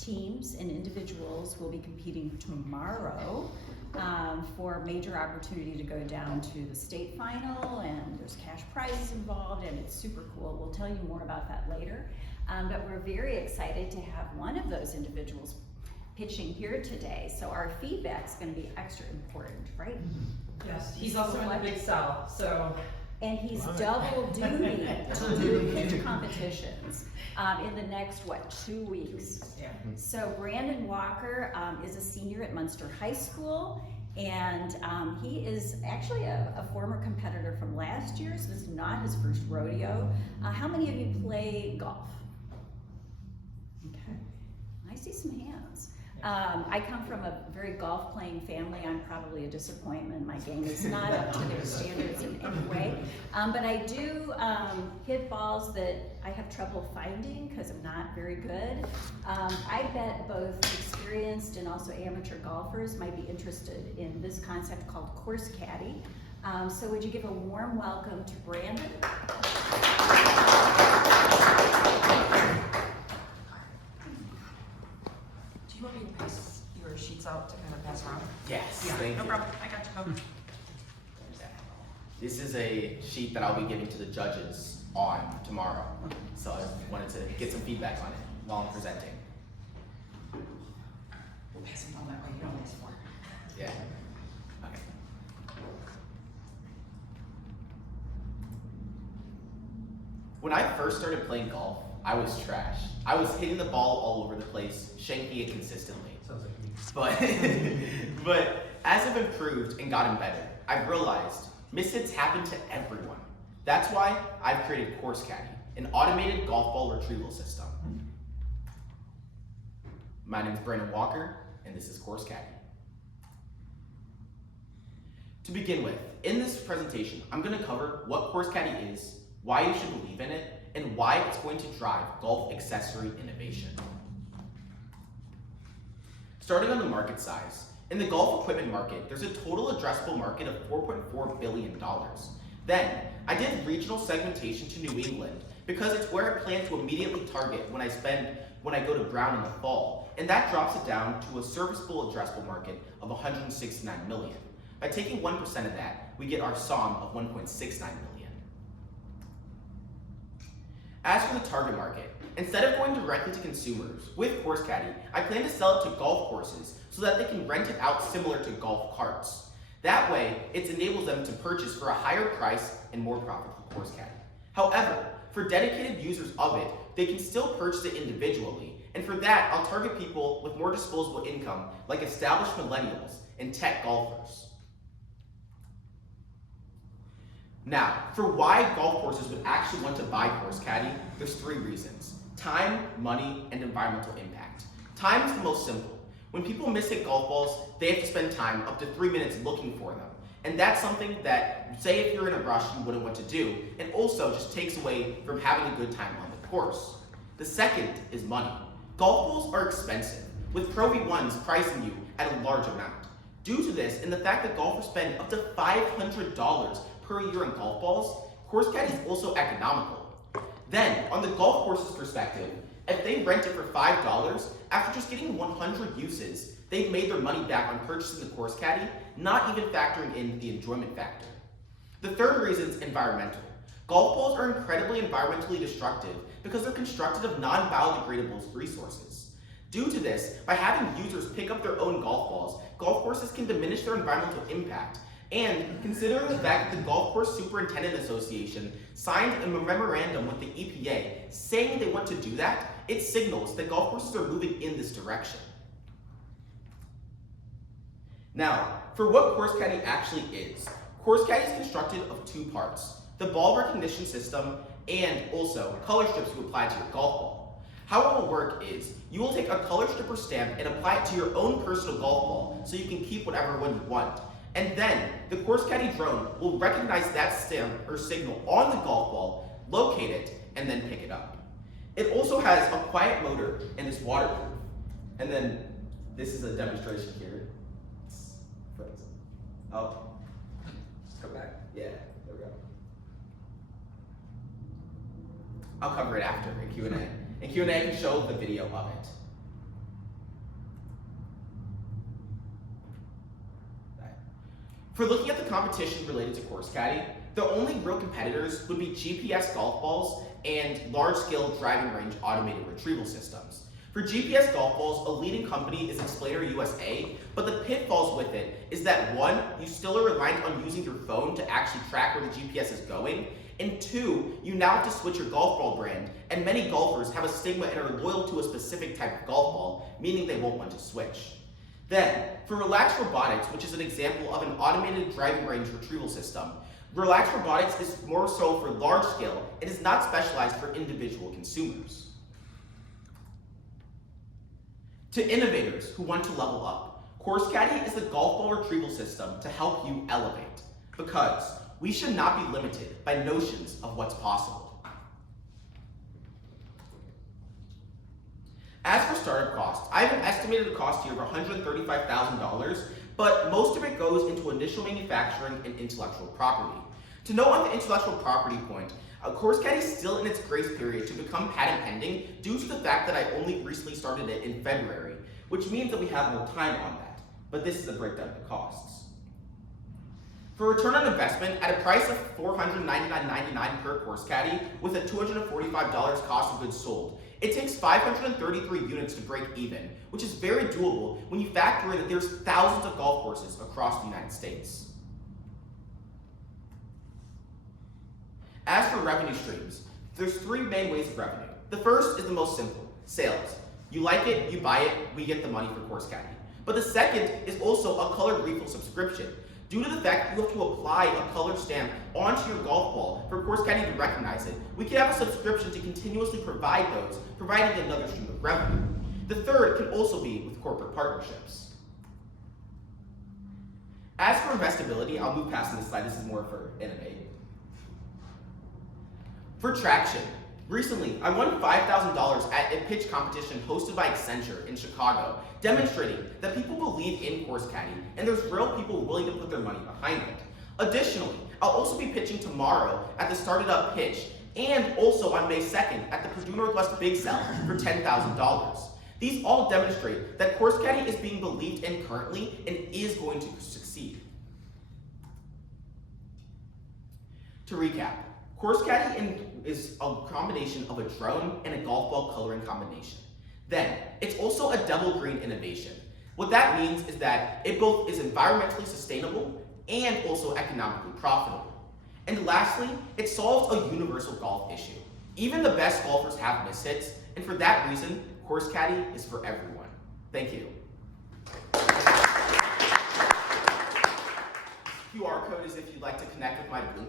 teams and individuals will be competing tomorrow for major opportunity to go down to the state final, and there's cash prizes involved, and it's super cool. We'll tell you more about that later. But we're very excited to have one of those individuals pitching here today. So our feedback's going to be extra important, right? Yes, he's also in the Big South, so. And he's double duty to do pitch competitions in the next, 2 weeks? Yeah. So Brandon Walker is a senior at Munster High School, and he is actually a former competitor from last year, so this is not his first rodeo. How many of you play golf? Okay, I see some hands. I come from a very golf playing family. I'm probably a disappointment. My game is not up to their standards in any way. But I do hit balls that I have trouble finding because I'm not very good. I bet both experienced and also amateur golfers might be interested in this concept called Course Caddy. So would you give a warm welcome to Brandon? Do you want me to pass your sheets out to kind of pass around? Yes, Yeah, thank no you. problem. I got you. This is a sheet that I'll be giving to the judges on tomorrow. So I wanted to get some feedback on it while I'm presenting. We'll pass them down that way. You don't ask for. Yeah. Okay. When I first started playing golf, I was trash. I was hitting the ball all over the place, shanking it consistently. Sounds like me. But as I've improved and gotten better, I've realized mishits happen to everyone. That's why I've created Course Caddy, an automated golf ball retrieval system. My name is Brandon Walker, and this is Course Caddy. To begin with, in this presentation, I'm going to cover what Course Caddy is, why you should believe in it, and why it's going to drive golf accessory innovation. Starting on the market size, in the golf equipment market, there's a total addressable market of $4.4 billion. Then, I did regional segmentation to New England because it's where I plan to immediately target when I go to Brown in the fall, and that drops it down to a serviceable addressable market of $169 million. By taking 1% of that, we get our SOM of $1.69 million. As for the target market, instead of going directly to consumers with Course Caddy, I plan to sell it to golf courses so that they can rent it out similar to golf carts. That way, it enables them to purchase for a higher price and more profitable Course Caddy. However, for dedicated users of it, they can still purchase it individually, and for that, I'll target people with more disposable income like established millennials and tech golfers. Now, for why golf courses would actually want to buy Course Caddy, there's 3 reasons: time, money, and environmental impact. Time is the most simple. When people mishit golf balls, they have to spend time up to 3 minutes looking for them. And that's something that, say if you're in a rush, you wouldn't want to do, and also just takes away from having a good time on the course. The second is money. Golf balls are expensive, with Pro V1s pricing you at a large amount. Due to this, and the fact that golfers spend up to $500 per year in golf balls, Course Caddy is also economical. Then, on the golf course's perspective, if they rent it for $5, after just getting 100 uses, they've made their money back on purchasing the Course Caddy, not even factoring in the enjoyment factor. The third reason is environmental. Golf balls are incredibly environmentally destructive because they're constructed of non-biodegradable resources. Due to this, by having users pick up their own golf balls, golf courses can diminish their environmental impact. And considering the fact that the Golf Course Superintendent Association signed a memorandum with the EPA saying they want to do that, it signals that golf courses are moving in this direction. Now, for what Course Caddy actually is, Course Caddy is constructed of 2 parts: the ball recognition system and also color strips you apply to your golf ball. How it will work is, you will take a color strip or stamp and apply it to your own personal golf ball so you can keep whatever one you want. And then, the Course Caddy drone will recognize that stamp or signal on the golf ball, locate it, and then pick it up. It also has a quiet motor and is waterproof. And then, this is a demonstration here. Oh, go back. Yeah, there we go. I'll cover it after in Q&A. In Q&A, I can show the video of it. For looking at the competition related to Course Caddy, the only real competitors would be GPS golf balls and large-scale driving range automated retrieval systems. For GPS golf balls, a leading company is Explainer USA, but the pitfalls with it is that 1, you still are reliant on using your phone to actually track where the GPS is going, and 2, you now have to switch your golf ball brand, and many golfers have a stigma and are loyal to a specific type of golf ball, meaning they won't want to switch. Then, for Relax Robotics, which is an example of an automated driving range retrieval system, Relax Robotics is more so for large scale and is not specialized for individual consumers. To innovators who want to level up, Course Caddy is the golf ball retrieval system to help you elevate, because we should not be limited by notions of what's possible. As for startup costs, I have an estimated cost here of $135,000, but most of it goes into initial manufacturing and intellectual property. To note on the intellectual property point, Course Caddy is still in its grace period to become patent pending due to the fact that I only recently started it in February, which means that we have more time on that. But this is a breakdown of the costs. For return on investment, at a price of $499.99 per Course Caddy with a $245 cost of goods sold, it takes 533 units to break even, which is very doable when you factor in that there's thousands of golf courses across the United States. As for revenue streams, there's 3 main ways of revenue. The first is the most simple, sales. You like it, you buy it, we get the money for Course Caddy. But the second is also a color refill subscription. Due to the fact you have to apply a color stamp onto your golf ball for Course Caddy to recognize it, we can have a subscription to continuously provide those, providing another stream of revenue. The third can also be with corporate partnerships. As for investability, I'll move past this slide, this is more for Innovate. For traction, recently I won $5,000 at a pitch competition hosted by Accenture in Chicago, demonstrating that people believe in Course Caddy and there's real people willing to put their money behind it. Additionally, I'll also be pitching tomorrow at the Started Up Pitch and also on May 2nd at the Purdue Northwest Big Sell for $10,000. These all demonstrate that Course Caddy is being believed in currently and is going to succeed. To recap, Course Caddy is a combination of a drone and a golf ball coloring combination. Then, it's also a double green innovation. What that means is that it both is environmentally sustainable and also economically profitable. And lastly, it solves a universal golf issue. Even the best golfers have mishits, and for that reason, Course Caddy is for everyone. Thank you. QR code is if you'd like to connect with my Blink